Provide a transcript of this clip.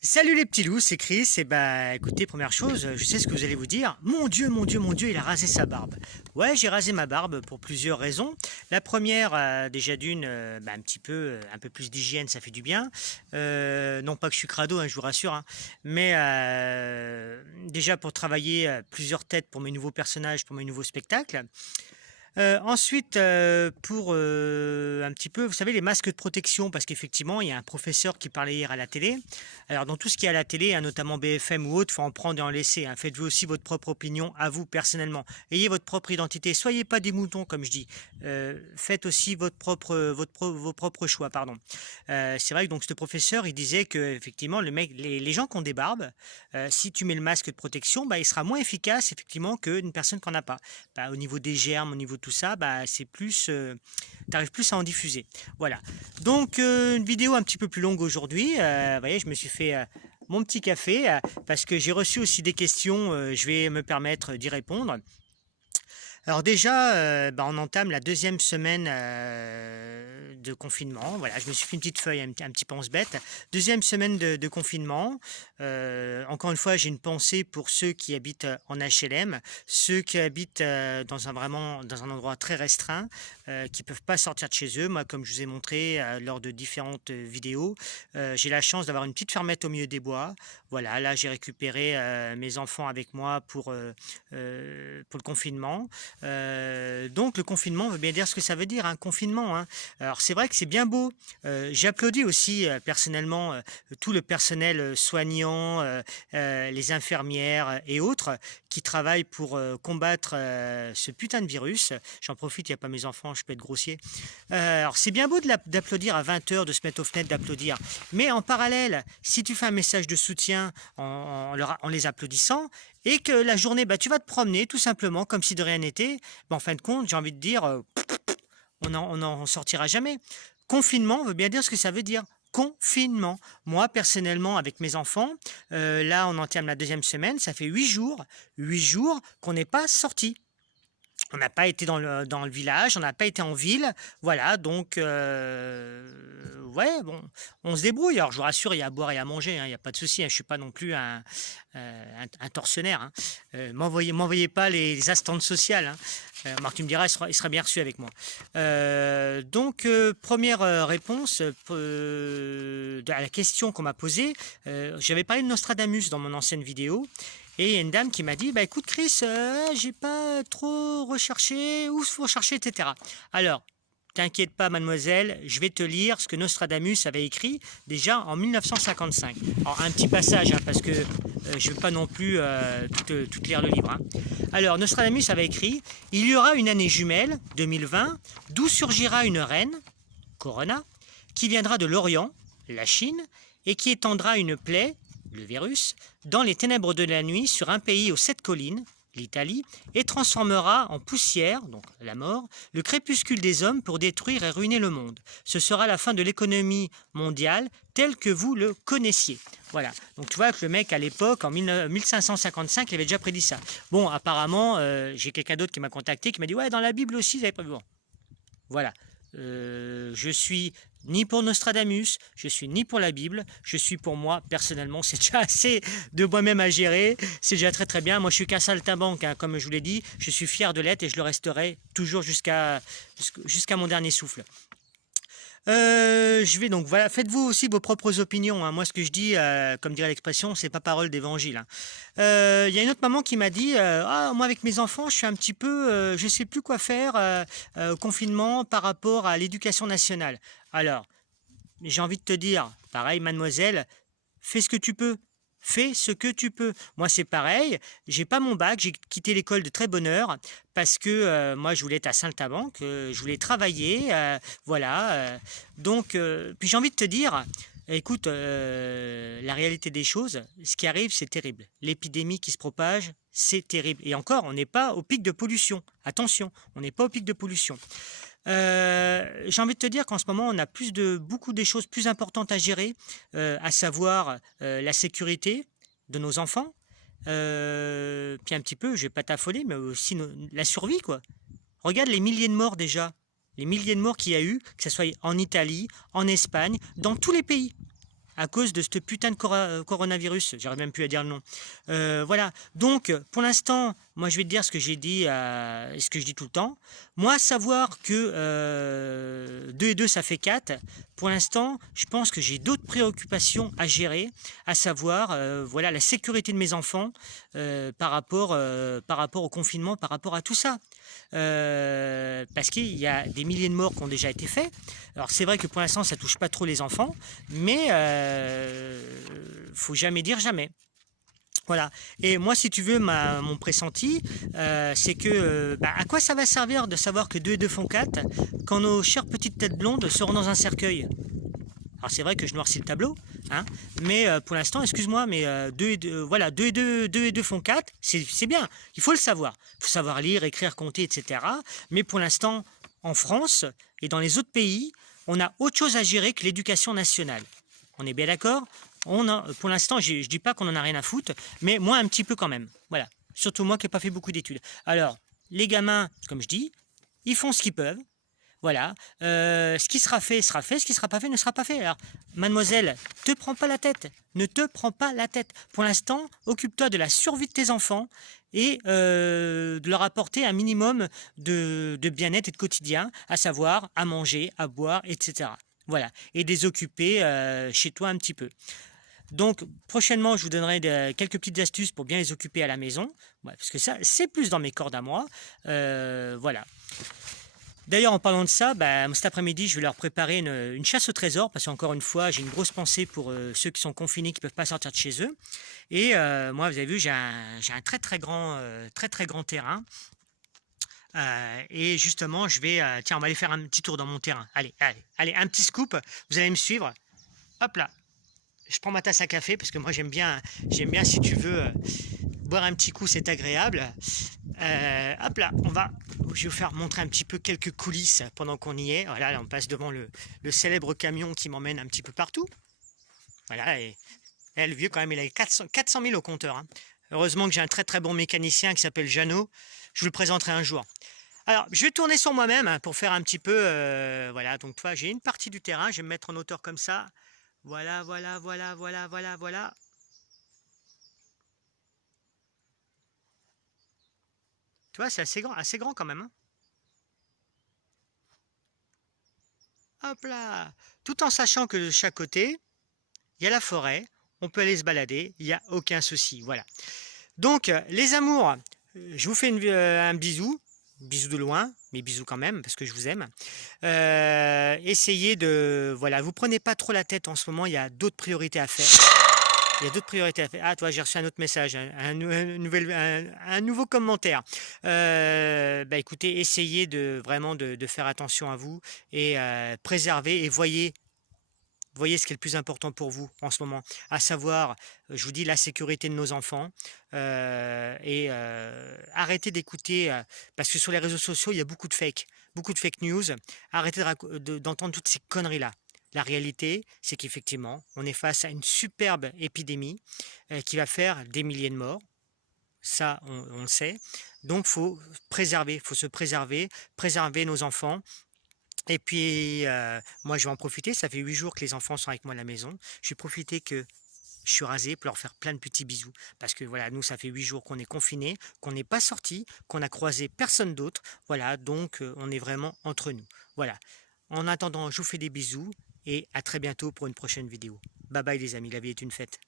Salut les petits loups, c'est Chris. Et bah écoutez, première chose, je sais ce que vous allez vous dire. Mon Dieu, mon Dieu, mon Dieu, il a rasé sa barbe. Ouais, j'ai rasé ma barbe pour plusieurs raisons. La première, déjà d'une, un peu plus d'hygiène, ça fait du bien. Non pas que je suis crado, hein, je vous rassure, hein. Mais déjà pour travailler plusieurs têtes pour mes nouveaux personnages, pour mes nouveaux spectacles. Ensuite, pour, un petit peu, vous savez, les masques de protection, parce qu'effectivement, il y a un professeur qui parlait hier à la télé. Alors, dans tout ce qui est à la télé, hein, notamment BFM ou autre, il faut en prendre et en laisser, hein. Faites-vous aussi votre propre opinion à vous, personnellement. Ayez votre propre identité. Soyez pas des moutons, comme je dis. Faites aussi vos propres choix, pardon. C'est vrai que donc ce professeur, il disait que effectivement, les gens qui ont des barbes, si tu mets le masque de protection, bah, il sera moins efficace, effectivement, qu'une personne qui n'en a pas. Bah, au niveau des germes, au niveau de tout ça, bah, c'est plus, tu arrives plus à en diffuser. Voilà. Donc, une vidéo un petit peu plus longue aujourd'hui. Vous voyez, je me suis fait mon petit café parce que j'ai reçu aussi des questions. Je vais me permettre d'y répondre. Alors déjà, on entame la deuxième semaine de confinement. Voilà, je me suis fait une petite feuille, un petit pense-bête. Deuxième semaine de confinement. Encore une fois, j'ai une pensée pour ceux qui habitent en HLM, ceux qui habitent dans un endroit très restreint, qui peuvent pas sortir de chez eux. Moi, comme je vous ai montré lors de différentes vidéos, j'ai la chance d'avoir une petite fermette au milieu des bois. Voilà, là, j'ai récupéré mes enfants avec moi pour le confinement. Donc le confinement veut bien dire ce que ça veut dire, un confinement, hein. Alors c'est vrai que c'est bien beau. J'applaudis aussi personnellement tout le personnel soignant, les infirmières et autres qui travaillent pour combattre ce putain de virus. J'en profite, il n'y a pas mes enfants, je peux être grossier. Alors c'est bien beau d'applaudir à 20 heures, de se mettre aux fenêtres d'applaudir. Mais en parallèle, si tu fais un message de soutien en les applaudissant, et que la journée, bah, tu vas te promener tout simplement comme si de rien n'était, bah, en fin de compte, j'ai envie de dire, on n'en sortira jamais. Confinement veut bien dire ce que ça veut dire. Confinement. Moi, personnellement, avec mes enfants, là, on entame la deuxième semaine, ça fait 8 jours qu'on n'est pas sorti. On n'a pas été dans le village, on n'a pas été en ville, voilà, donc ouais, bon, on se débrouille. Alors je vous rassure, il y a à boire et à manger, hein, il n'y a pas de souci, hein, je suis pas non plus un tortionnaire, hein. M'envoyez pas les assistantes sociales, hein. Marc, tu me diras, il sera bien reçu avec moi. Première réponse à la question qu'on m'a posée. J'avais parlé de Nostradamus dans mon ancienne vidéo. Et il y a une dame qui m'a dit, bah écoute Chris, j'ai pas trop recherché, où faut rechercher, etc. Alors, t'inquiète pas mademoiselle, je vais te lire ce que Nostradamus avait écrit déjà en 1955. Alors un petit passage, hein, parce que je ne veux pas non plus tout lire le livre, hein. Alors Nostradamus avait écrit, il y aura une année jumelle, 2020, d'où surgira une reine, Corona, qui viendra de l'Orient, la Chine, et qui étendra une plaie, le virus, dans les ténèbres de la nuit sur un pays aux 7 collines, l'Italie, et transformera en poussière, donc la mort, le crépuscule des hommes pour détruire et ruiner le monde. Ce sera la fin de l'économie mondiale telle que vous le connaissiez. Voilà, donc tu vois que le mec à l'époque, en 1555, il avait déjà prédit ça. Bon, apparemment, j'ai quelqu'un d'autre qui m'a contacté, qui m'a dit « Ouais, dans la Bible aussi, vous avez prévu. » Bon, voilà. Je suis ni pour Nostradamus, je suis ni pour la Bible, je suis pour moi, personnellement, c'est déjà assez de moi-même à gérer, c'est déjà très très bien. Moi je suis qu'un saltimbanque, hein, comme je vous l'ai dit, je suis fier de l'être et je le resterai toujours jusqu'à mon dernier souffle. Je vais donc, voilà, faites-vous aussi vos propres opinions, hein. Moi, ce que je dis, comme dirait l'expression, c'est pas parole d'évangile, hein. Il y a une autre maman qui m'a dit, ah, moi avec mes enfants, je suis un petit peu, je sais plus quoi faire au confinement par rapport à l'éducation nationale. Alors, j'ai envie de te dire, pareil, mademoiselle, fais ce que tu peux. Fais ce que tu peux. Moi, c'est pareil. J'ai pas mon bac. J'ai quitté l'école de très bonne heure parce que moi, je voulais être à Saint-Tabanque. Je voulais travailler. Voilà. Puis j'ai envie de te dire, écoute, la réalité des choses, ce qui arrive, c'est terrible. L'épidémie qui se propage, c'est terrible. Et encore, on n'est pas au pic de pollution. Attention, on n'est pas au pic de pollution. J'ai envie de te dire qu'en ce moment, on a beaucoup des choses plus importantes à gérer, à savoir la sécurité de nos enfants, puis un petit peu, je vais pas t'affoler, mais aussi la survie, quoi. Regarde les milliers de morts déjà, les milliers de morts qu'il y a eu, que ce soit en Italie, en Espagne, dans tous les pays. à cause de ce putain de coronavirus. J'arrive même plus à dire le nom. Voilà. Donc, pour l'instant, moi, je vais te dire ce que j'ai dit, ce que je dis tout le temps. Moi, savoir que 2 et 2, ça fait 4, pour l'instant, je pense que j'ai d'autres préoccupations à gérer, à savoir voilà, la sécurité de mes enfants par rapport au confinement, par rapport à tout ça. Parce qu'il y a des milliers de morts qui ont déjà été faits. Alors c'est vrai que pour l'instant ça touche pas trop les enfants, mais faut jamais dire jamais. Voilà. Et moi, si tu veux, mon pressenti, c'est que à quoi ça va servir de savoir que 2 et 2 font 4 quand nos chères petites têtes blondes seront dans un cercueil? Alors c'est vrai que je noircis le tableau, hein, mais pour l'instant, excuse-moi, mais 2 et 2, voilà, 2 et 2, 2 et 2 font 4, c'est bien, il faut le savoir. Il faut savoir lire, écrire, compter, etc. Mais pour l'instant, en France et dans les autres pays, on a autre chose à gérer que l'éducation nationale. On est bien d'accord? Pour l'instant, je ne dis pas qu'on en a rien à foutre, mais moi un petit peu quand même. Voilà. Surtout moi qui n'ai pas fait beaucoup d'études. Alors, les gamins, comme je dis, ils font ce qu'ils peuvent. Voilà. Ce qui sera fait, ce qui ne sera pas fait, ne sera pas fait. Alors, mademoiselle, te prends pas la tête. Ne te prends pas la tête. Pour l'instant, occupe-toi de la survie de tes enfants et de leur apporter un minimum de bien-être et de quotidien, à savoir à manger, à boire, etc. Voilà. Et de les occuper chez toi un petit peu. Donc, prochainement, je vous donnerai quelques petites astuces pour bien les occuper à la maison. Ouais, parce que ça, c'est plus dans mes cordes à moi. Voilà. D'ailleurs, en parlant de ça, cet après-midi, je vais leur préparer une chasse au trésor, parce qu'encore une fois, j'ai une grosse pensée pour ceux qui sont confinés, qui ne peuvent pas sortir de chez eux. Et moi, vous avez vu, j'ai un très très grand terrain. Et justement, je vais... tiens, on va aller faire un petit tour dans mon terrain. Allez, un petit scoop, vous allez me suivre. Hop là, je prends ma tasse à café, parce que moi, j'aime bien, si tu veux, boire un petit coup, c'est agréable. Hop là, je vais vous faire montrer un petit peu quelques coulisses pendant qu'on y est. Voilà, là, on passe devant le célèbre camion qui m'emmène un petit peu partout. Voilà, et le vieux quand même, il a 400 000 au compteur. Hein. Heureusement que j'ai un très très bon mécanicien qui s'appelle Jeannot. Je vous le présenterai un jour. Alors, je vais tourner sur moi-même pour faire un petit peu... voilà, donc toi, j'ai une partie du terrain. Je vais me mettre en hauteur comme ça. Voilà. Tu vois, c'est assez grand quand même. Hein. Hop là! Tout en sachant que de chaque côté, il y a la forêt, on peut aller se balader, il n'y a aucun souci. Voilà. Donc, les amours, je vous fais un bisou de loin, mais bisous quand même, parce que je vous aime. Essayez de... Voilà, vous prenez pas trop la tête en ce moment, il y a d'autres priorités à faire. Ah, toi, j'ai reçu un autre message, un nouveau commentaire. Écoutez, essayez vraiment de faire attention à vous et préserver et voyez ce qui est le plus important pour vous en ce moment, à savoir, je vous dis, la sécurité de nos enfants. Arrêtez d'écouter, parce que sur les réseaux sociaux, il y a beaucoup de fake news. Arrêtez d'entendre toutes ces conneries-là. La réalité, c'est qu'effectivement, on est face à une superbe épidémie qui va faire des milliers de morts. Ça, on le sait. Donc, il faut se préserver nos enfants. Et puis, moi, je vais en profiter. Ça fait 8 jours que les enfants sont avec moi à la maison. Je vais profiter que je suis rasé pour leur faire plein de petits bisous. Parce que voilà, nous, ça fait 8 jours qu'on est confinés, qu'on n'est pas sortis, qu'on n'a croisé personne d'autre. Voilà, donc on est vraiment entre nous. Voilà. En attendant, je vous fais des bisous et à très bientôt pour une prochaine vidéo. Bye bye les amis, la vie est une fête.